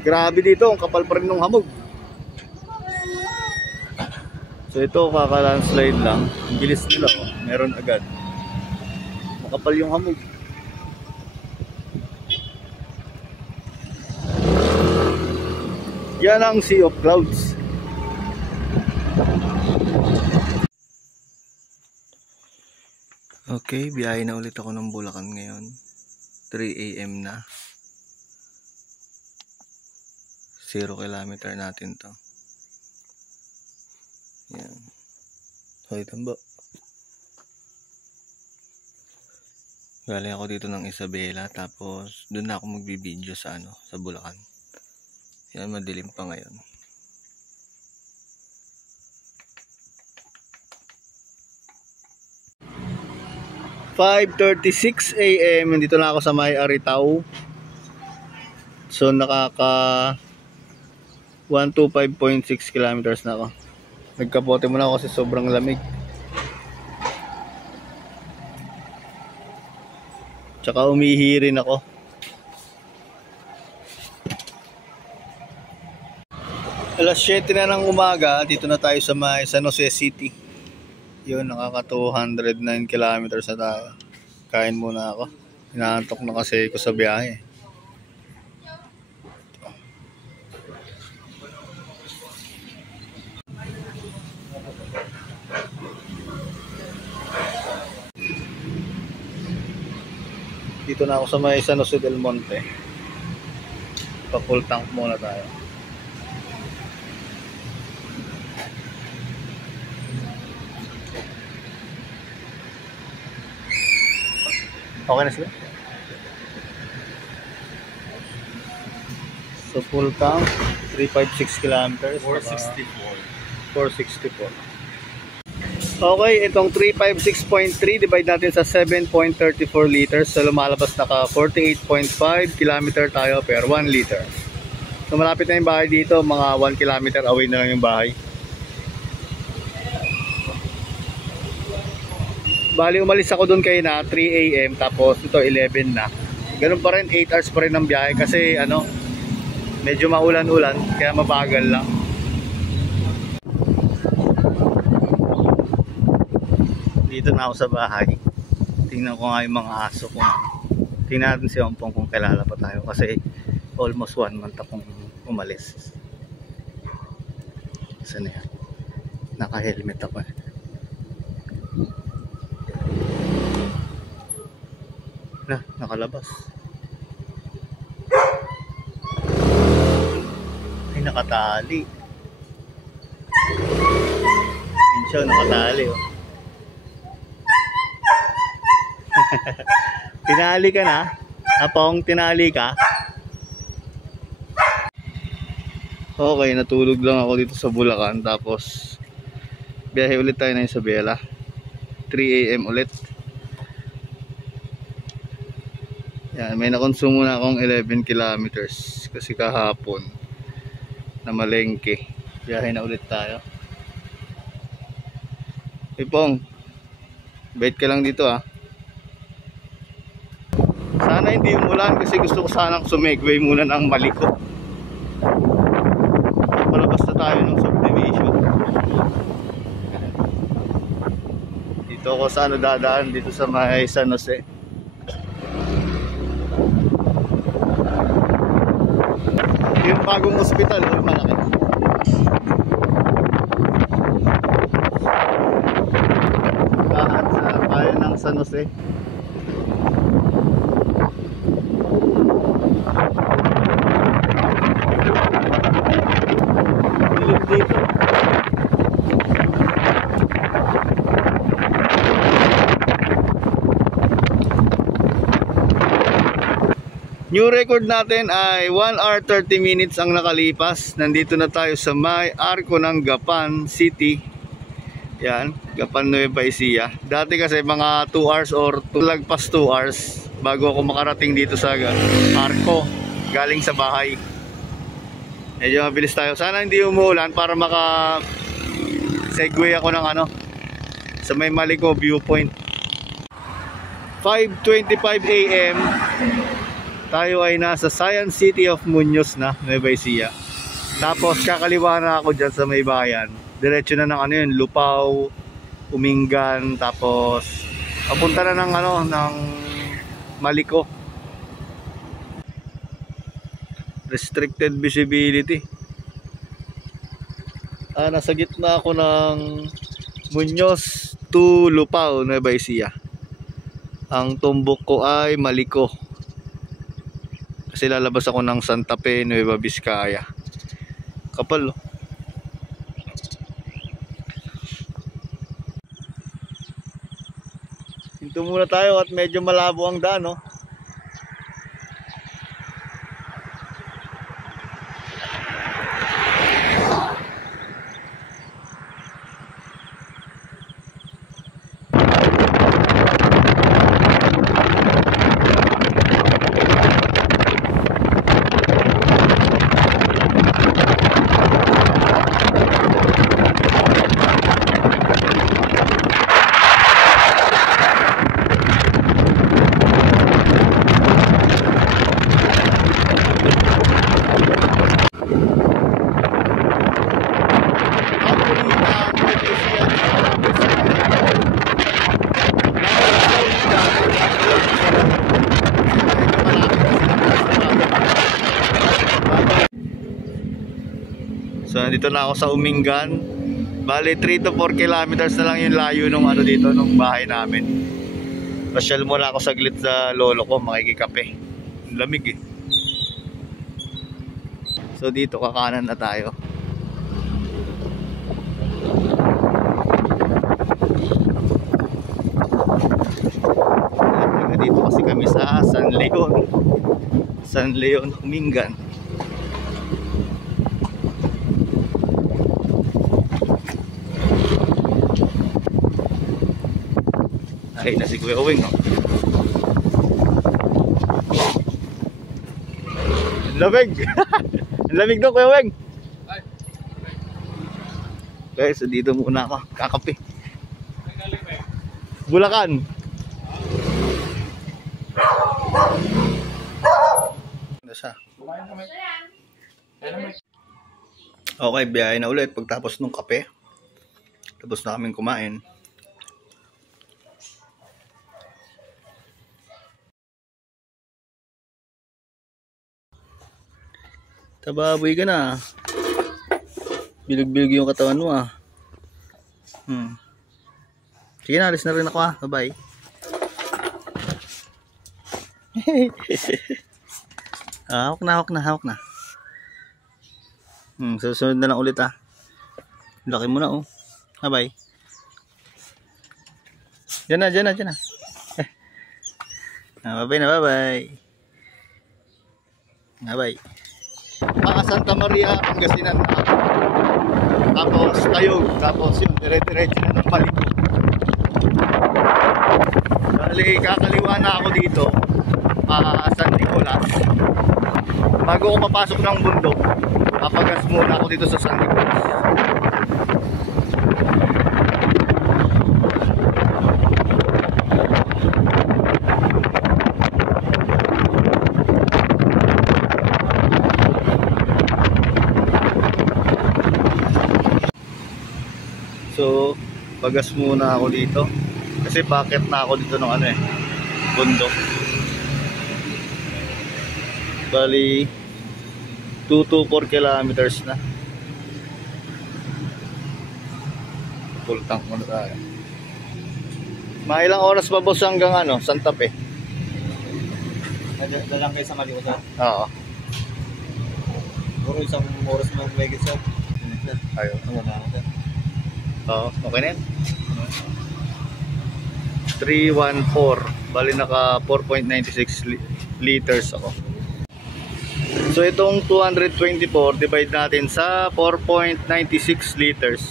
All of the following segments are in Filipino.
Grabe dito, ang kapal pa rin ng hamog. So ito, kaka-landslide lang. Ang bilis nila, oh. Meron agad. Makapal yung hamog. Yan ang Sea of Clouds. Okay, biyahe na ulit ako ng Bulacan ngayon. 3 AM na. 0 kilometer natin to. Yan. Hoy, tambo. Galing ako dito ng Isabela, tapos doon na ako magbibideo sa sa Bulacan. Yan, madilim pa ngayon. (5:36 AM) nandito na ako sa may Aritao. So nakaka 125.6 kilometers na ako. Nagkapote muna ako kasi sobrang lamig. Tsaka umihi rin ako. Alas 7 na ng umaga, dito na tayo sa may San Jose City. Yun, nakaka 209 kilometers na tayo. Kain muna ako. Inaantok na kasi ko sa biyahe. Dito na ako sa may San Jose del Monte. Pa-full tank muna tayo. Okay na sila? So full tank, 356 kilometers. 464. Okay, itong 356.3 divide natin sa 7.34 liters. So lumalabas naka 48.5 kilometer tayo per 1 liter. So malapit na yung bahay dito, mga 1 kilometer away na lang yung bahay. Bali umalis ako doon kayo na 3 AM, tapos ito 11 na. Ganun pa rin, 8 hours pa rin ng biyahe kasi medyo maulan-ulan, kaya mabagal lang. Dito na ako sa bahay. Tingnan ko nga yung mga aso ko. Tingnan natin si Ompong kung kilala pa tayo kasi almost 1 month akong umalis. Saan na yan? Naka-helmet ako eh. Nakalabas. Ay, nakatali. Yun siya, nakatali oh. Tinali ka na? Apong, tinali ka? Okay, natulog lang ako dito sa Bulacan. Tapos biyahe ulit tayo na Isabela. 3 AM ulit. Yan, may nakonsumo na akong 11 kilometers kasi kahapon na malengke. Biyahe na ulit tayo. Ipong, bait ka lang dito ah. Sana hindi umulan kasi gusto ko sanang sumegway muna ng Maliko. Palabas na tayo ng subdivision. Dito ako sa dadaan dito sa may San Jose. Yung bagong ospital, malaki. Lahat sa bayan ng San Jose. Dito. New record natin ay 1 hour 30 minutes ang nakalipas. Nandito na tayo sa may arko ng Gapan City. Yan, Gapan Nueva Ecija. Dati kasi mga 2 hours or lagpas 2 hours bago ako makarating dito sa arko galing sa bahay. Medyo mabilis tayo. Sana hindi umuulan para maka segue ako ng sa may Maliko viewpoint. 5:25 AM. Tayo ay nasa Science City of Muñoz na, Nueva Ecija. Tapos kakaliwa na ako dyan sa may bayan. Diretso na ng ano yun, Lupao, Umingan, tapos papunta na ng ano, ng Maliko. Restricted visibility. Nasa gitna ako ng Muñoz to Lupao, Nueva Ecija. Ang tumbok ko ay Maliko. Kasi lalabas ako ng Santa Fe, Nueva Vizcaya. Kapal, oh. Hinto muna tayo at medyo malabo ang daan, oh. So dito na ako sa Umingan. Bali 3 to 4 kilometers na lang yung layo nung ano dito, nung bahay namin. Pasyal muna ako saglit sa lolo ko, makikikape. Lamig eh. So dito kakanan na tayo. Dito kasi kami sa San Leon. San Leon, Umingan. Ay, na si Kuya Owing, oh. Lamig! Lamig daw, Kuya Owing! Okay, so dito muna ako, kakape. Bulacan! Nasa? Okay, biyahe na ulit pagtapos ng kape. Tapos na kaming kumain. Tababoy ka na. Bilig-bilig yung katawan mo, ah. Sige na, alis na rin ako, ah. Bye-bye. Hawak na. Susunod na lang ulit, ah. Laki mo na, oh. Bye-bye. Diyan na. Bye-bye. Bye-bye. Santa Maria, Pangasinan na ako. Tapos Tayog, tapos yun, dire-diretso na ng Maliko. Dali, kakaliwa na ako dito, San Nicolas. Bago ako papasok ng bundok, papagas muna ako dito sa San Nicolas. So, bagas muna ako dito. Kasi bakit na ako dito ng bundok. Bali 2 to 4 kilometers na. Full tank muna tayo. Mga ilang oras pa boss hanggang Santa Fe? Dalang kayo sa Maliko, sir? Oo. Puro isang oras mo may gitsa. Ayaw. Ano na ako, sir? Oo, okay na yan. 314. Bali naka 4.96 liters ako. So itong 224 divide natin sa 4.96 liters.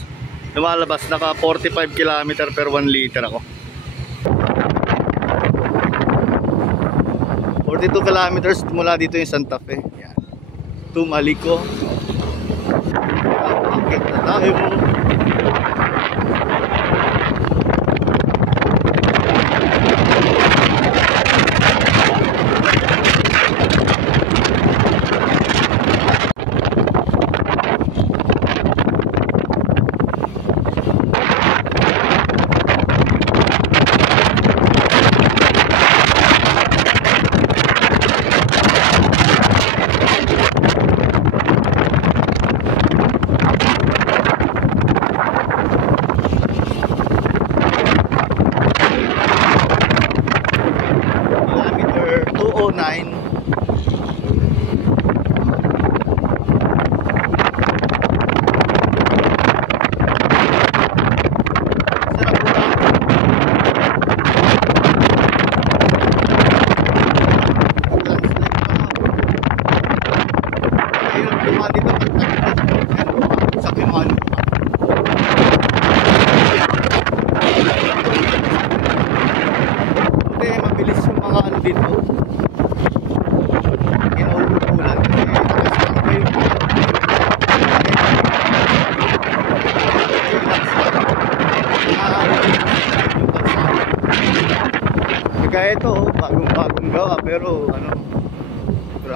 Lumalabas naka 45 km per 1 liter ako. 42 kilometers mula dito yung Santa Fe. Yan. To Maliko. Akit na tayo.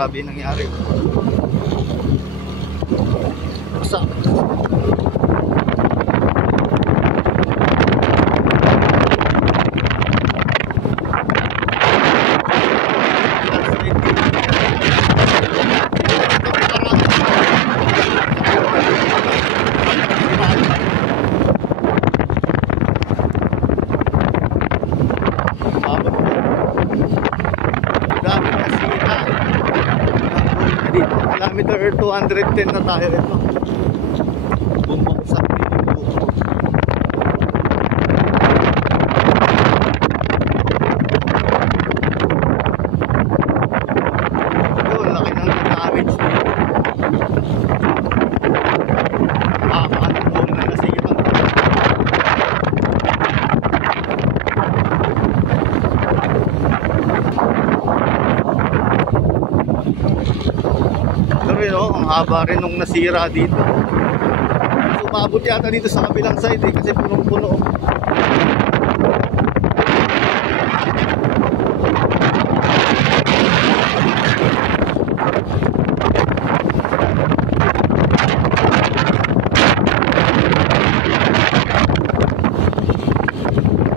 Grabe yung nangyari. Basta. Kilometer 210 na tayo ito. Bumagsak din yung buko. Ito, laki ng damage dito. Nakakaanong na nasira. Pero yun, ang haba rin nung nasira dito. Sumabot yata dito sa kabilang side kasi punong-puno.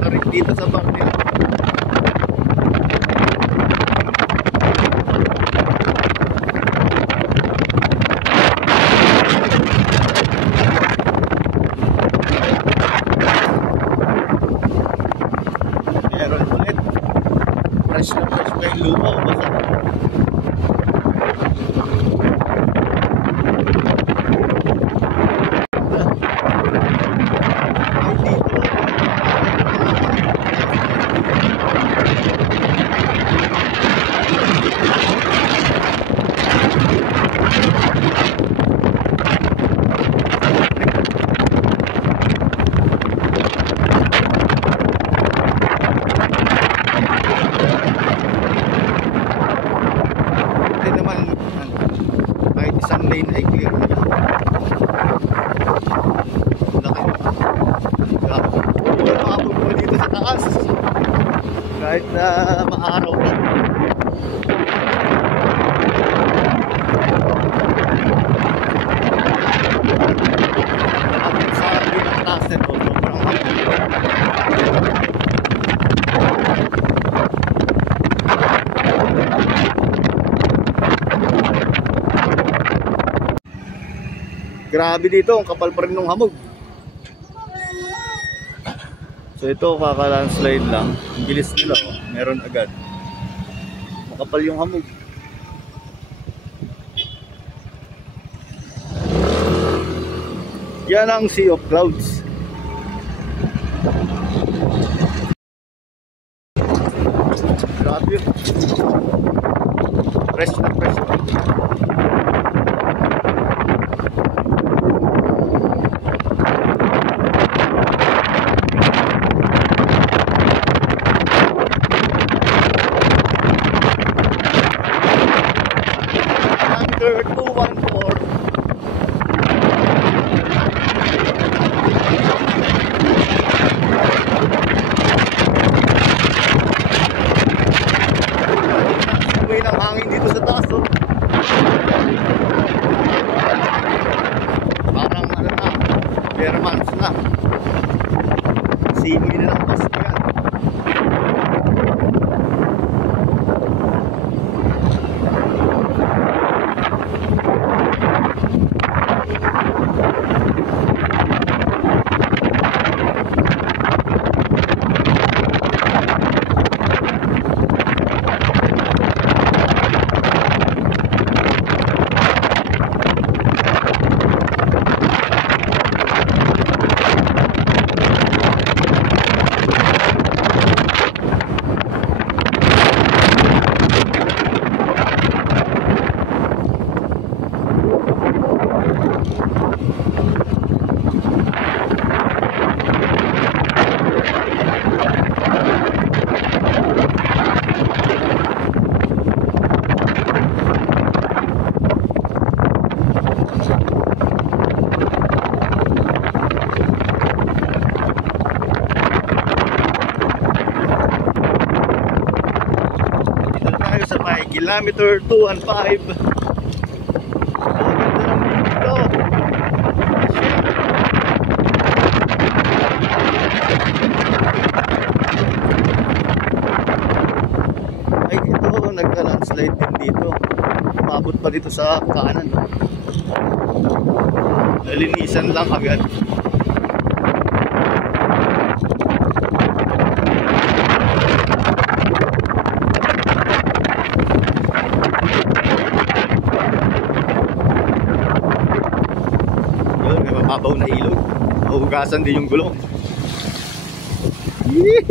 Tarik dito sa bar nila. Meron ulit. Fresh na fresh pa yung lupa. Basta. Kahit isang lane ay clear na lang. Laki. Makapag mo dito sa taas kahit na maaraw na. At sa pinakataas nito sobrang hapon. Grabe dito, ang kapal pa rin ng hamog. So ito, kaka-landslide lang. Ang bilis nila, oh. Meron agad. Makapal yung hamog. Yan ang Sea of Clouds. Grabe yun. Fresh na fresh. Number 214. Uwi ng hangin dito sa taas, oh. Parang ano na, bare months na. Simoy na ng Pasko yan. Kilometer 215. Ganda ng view dito. Ay, ito, nagka-landslide din dito. Umabot pa dito sa kanan. Nalinisan lang agad. Yun, may mababaw na ilog. Mahugasan din yung gulong. Yee!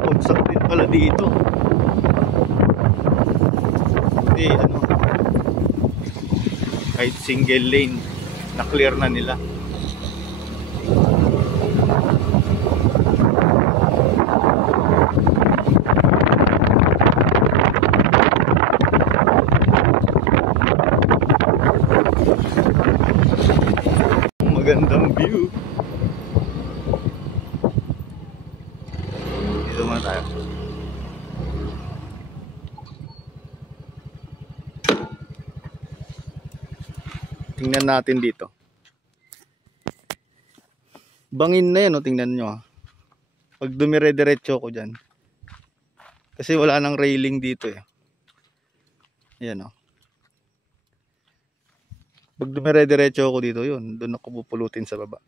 Pagsak din pala dito. Hindi ano, kahit single lane na clear na nila. Magandang view. Dito muna tayo. Tingnan natin dito. Bangin na yan, o, tingnan nyo. Pag dumire-diretso ko dyan. Kasi wala nang railing dito eh. Ayan o. Pag dumire-diretso ako dito, yun, doon ako pupulutin sa baba.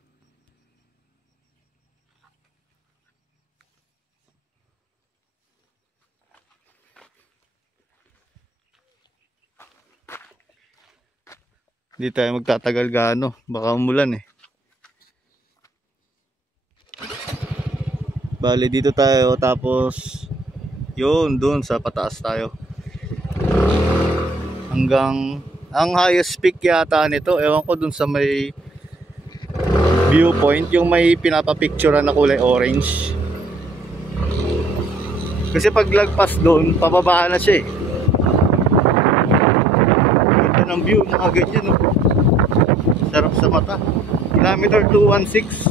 Hindi tayo magtatagal gaano, baka umulan eh. Bale dito tayo, tapos yun, doon sa pataas tayo. Hanggang ang highest peak yata nito, ewan ko dun sa may viewpoint, yung may pinapapicturean na kulay orange. Kasi pag lagpas doon, pababa na siya eh. Ganda ng view, mga ganyan oh. Sarap sa mata. Kilometer 216.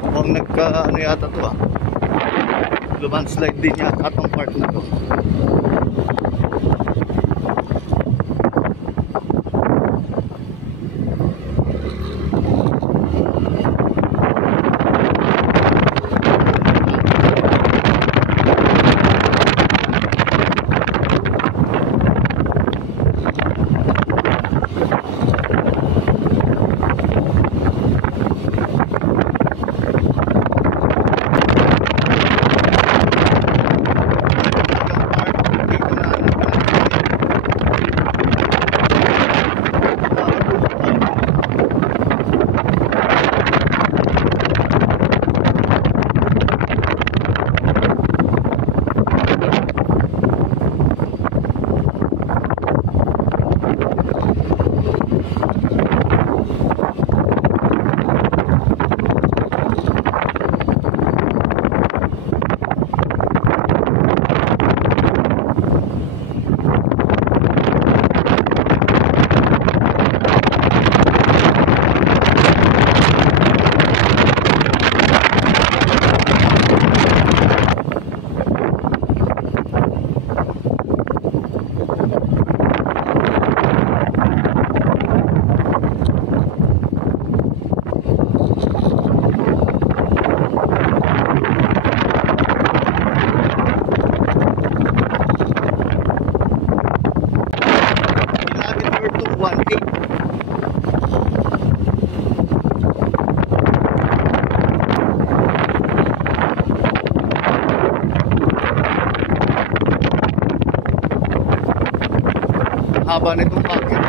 Mukhang nagka ano yata to ah, landslide din yata atong part na to. Haba nitong packet.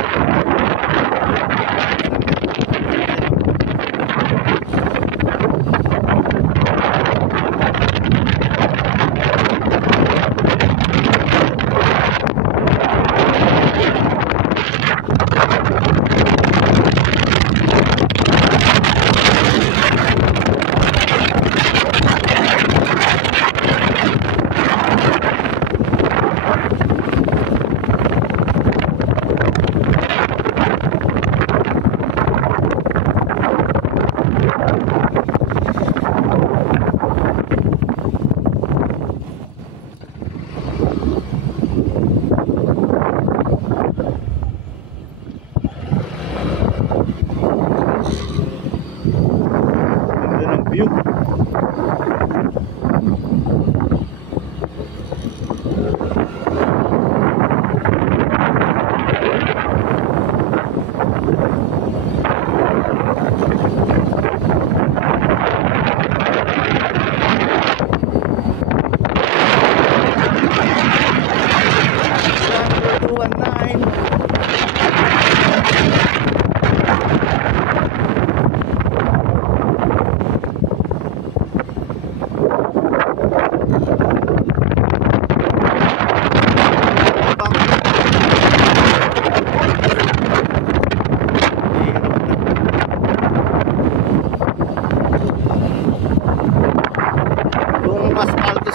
view.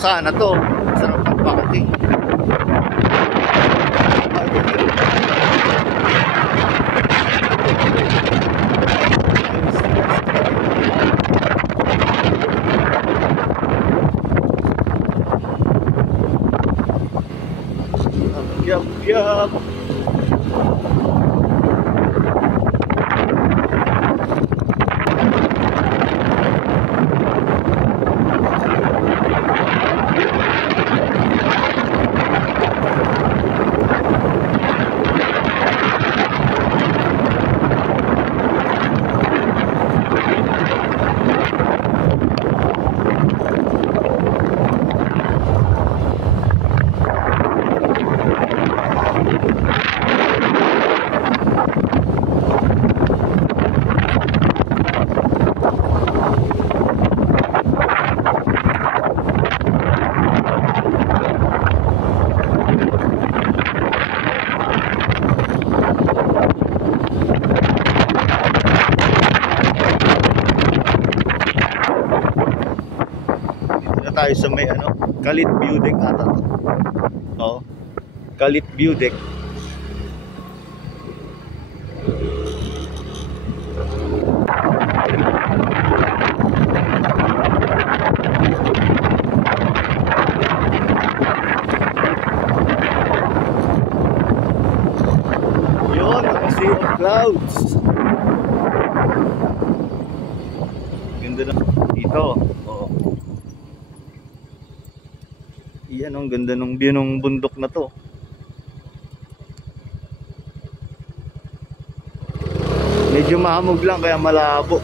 Sana to, sarap ng parking. Yup, yup. Tayo sa may ano, Kalit View Deck ata to. Oh, Kalit View Deck. Yun, ang sea of clouds. Ganda na dito. Oh. Yan, ang ganda ng view ng bundok na to. Medyo mahamog lang kaya malabo.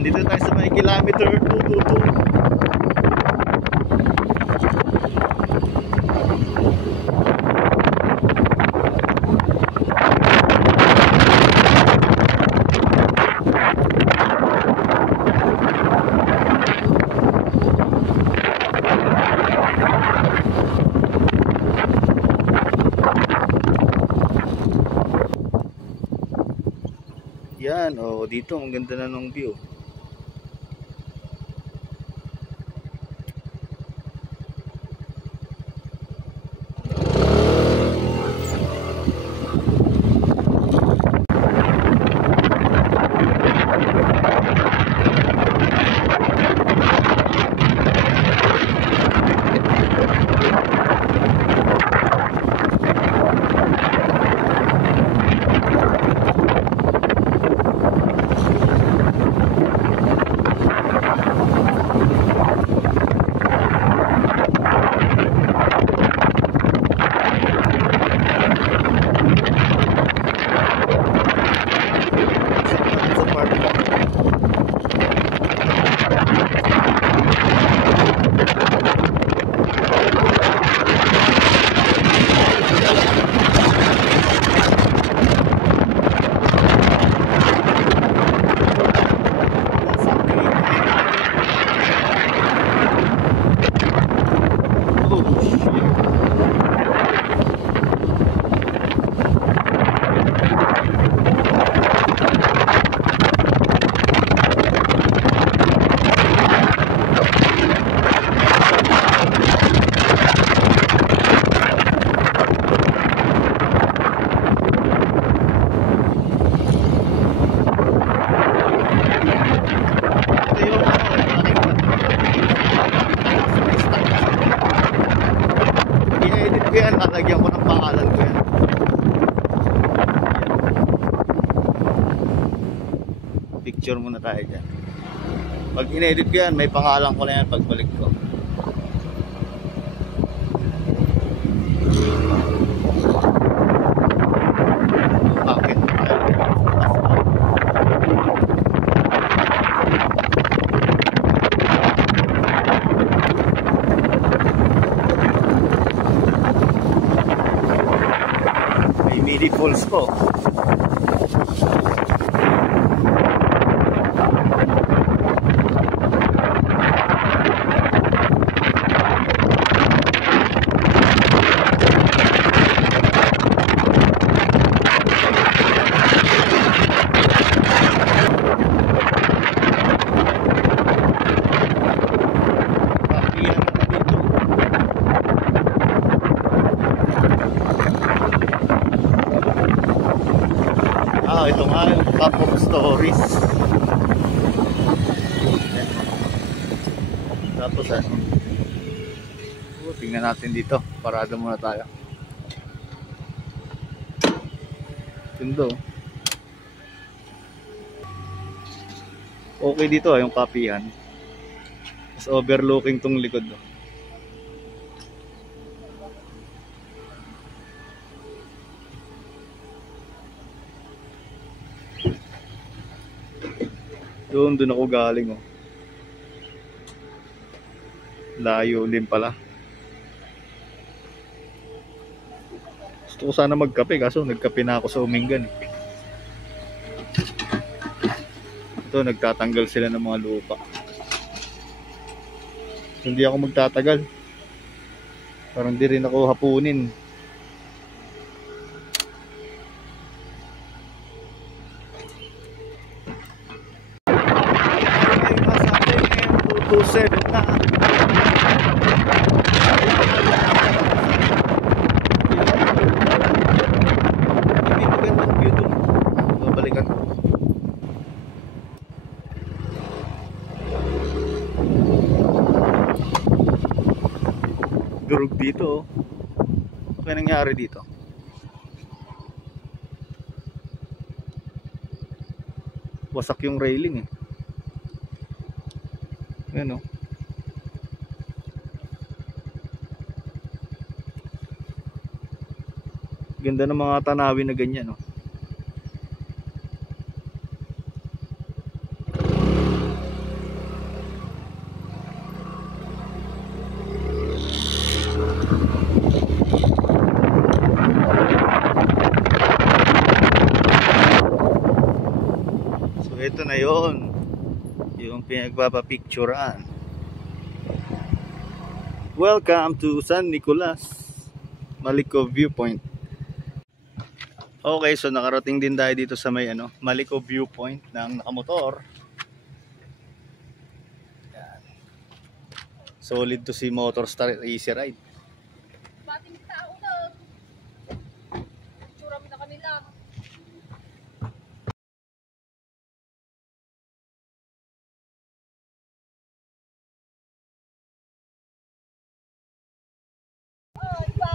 Dito tayo sa may kilometer 222. Yan, oh, dito ang ganda na ng view. lalagyan ko ng pangalan ko yan. Picture muna tayo dyan. Pag in-edit ko yan, may pangalan ko na yan pagbalik ko. Bakit? May mini falls po. Ito nga yung top of stories. Tapos ano, tingnan natin dito. Parada muna tayo. Ganda. Okay dito yung kapihan. Mas overlooking tong likod. Doon ako galing oh. Layo din pala. Gusto ko sana magkape kaso nagkape na ako sa Umingan eh. Ito nagtatanggal sila ng mga lupa. Hindi ako magtatagal. Parang di rin ako hapunin. Set na. Hindi magandang view doon. Babalikan ko. Durog dito. Ano nangyari dito? Wasak yung railing eh. Ayan o. Ganda ng mga tanawin na ganyan o. So ito na yon, yung pinagpapapicturean. Welcome to San Nicolas, Malico Viewpoint. Okay, so nakarating din tayo dito sa may Malico Viewpoint ng nakamotor. Yan. Solid to si Motorstar Easy Ride. Bating tao na. Tsura na kanila.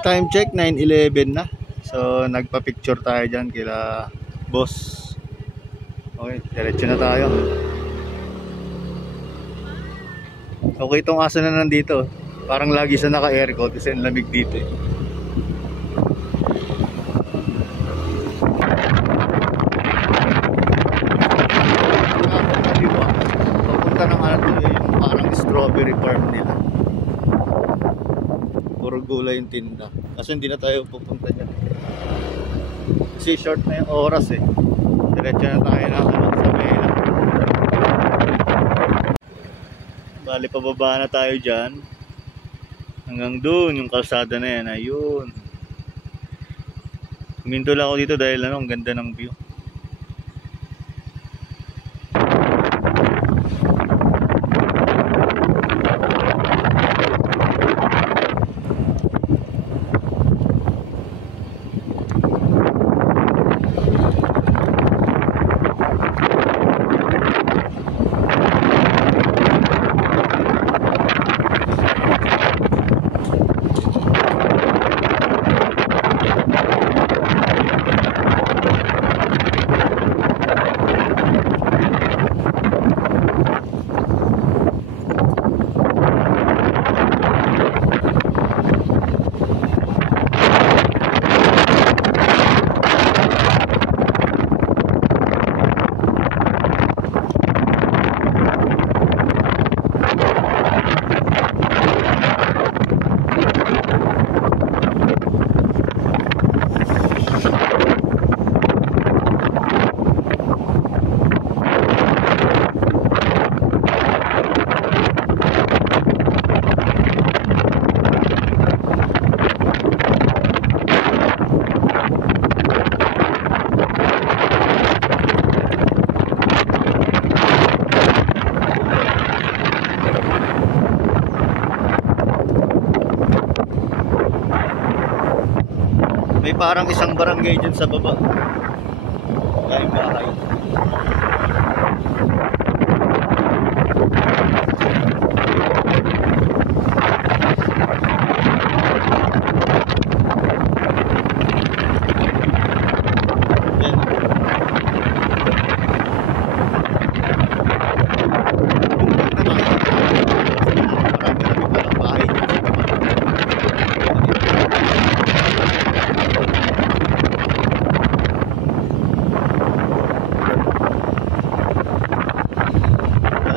Time check 9:11 na. So nagpa-picture tayo dyan kila boss. Okay, diretso na tayo. Okay, itong aso na nandito. Parang lagi sa naka-aircon kasi ang lamig dito eh. Papunta ng yung parang strawberry farm nila. Puro gulay yung tinda. Kasi hindi na tayo pupunta dyan. Kasi short na yung oras eh. Diretso na tayo na sa Mela. Bali pababa na tayo dyan. Hanggang doon yung kalsada na yan. Ayun. Huminto lang ako dito dahil ang ganda ng view. May parang isang barangay dyan sa baba. Kaya bahay.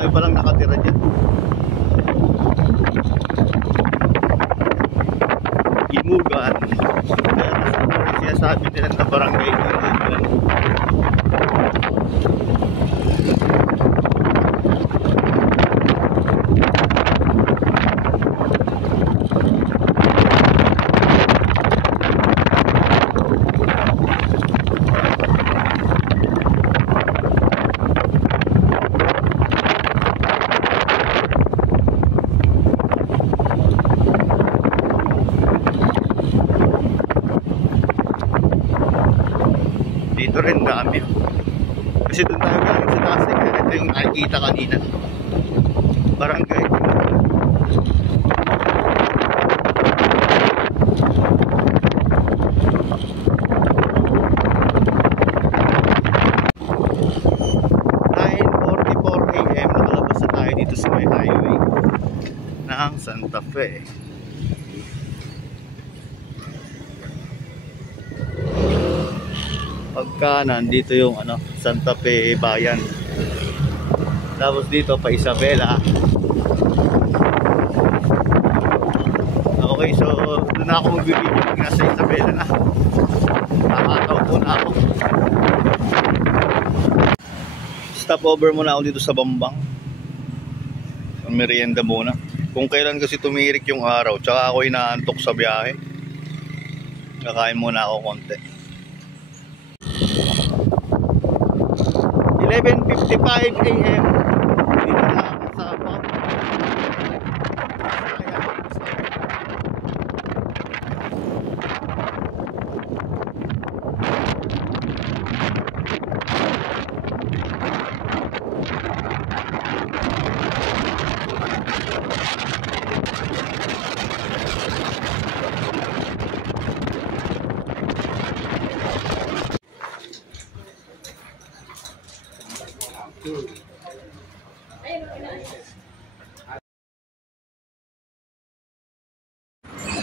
Palang nakatira dyan. Gimugan. Kaya sabi nila na barangay dyan. Dito rin dami. Kasi doon tayo galing sa taas. Ito yung nakikita kanina. Barangay. AM, nakalabas na tayo dito sa may highway ng Santa Fe. Pagka nandito yung Santa Fe Bayan. Tapos dito pa Isabela. Okay, so doon na ako magbibigyan pag nasa Isabela na. Nakataw po na ako. Stop over muna ako dito sa Bambang. Merienda muna. Kung kailan kasi tumirik yung araw, tsaka ako inaantok sa biyahe. Kakain muna ako konti. 11:55 AM. Dito na ako sa Bambang.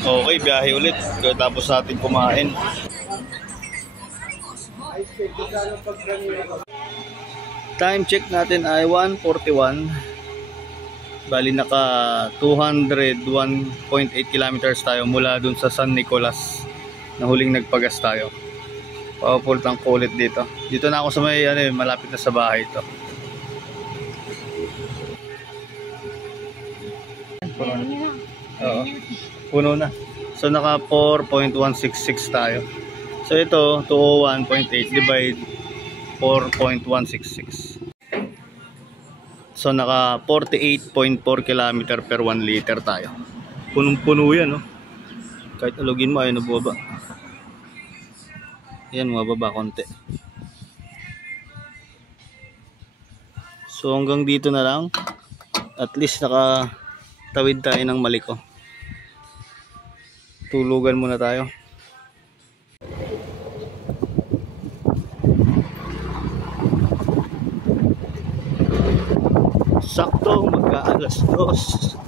Okay, biyahe ulit. Tapos natin kumain. Time check natin ay 1:41. Bali naka 201.8 kilometers tayo mula dun sa San Nicolas na huling nagpagas tayo. Papultang kulit dito. Dito na ako sa may malapit na sa bahay ito. Oo. Puno na. So naka 4.166 tayo. So ito 201.8 divide 4.166. So naka 48.4 km per 1 liter tayo. Punong-puno yan, no? Kahit alugin mo ay nababa. Yan, mababa konti. So hanggang dito na lang. At least nakatawid tayo ng Maliko. Tulugan muna tayo. Sakto magka alas 2.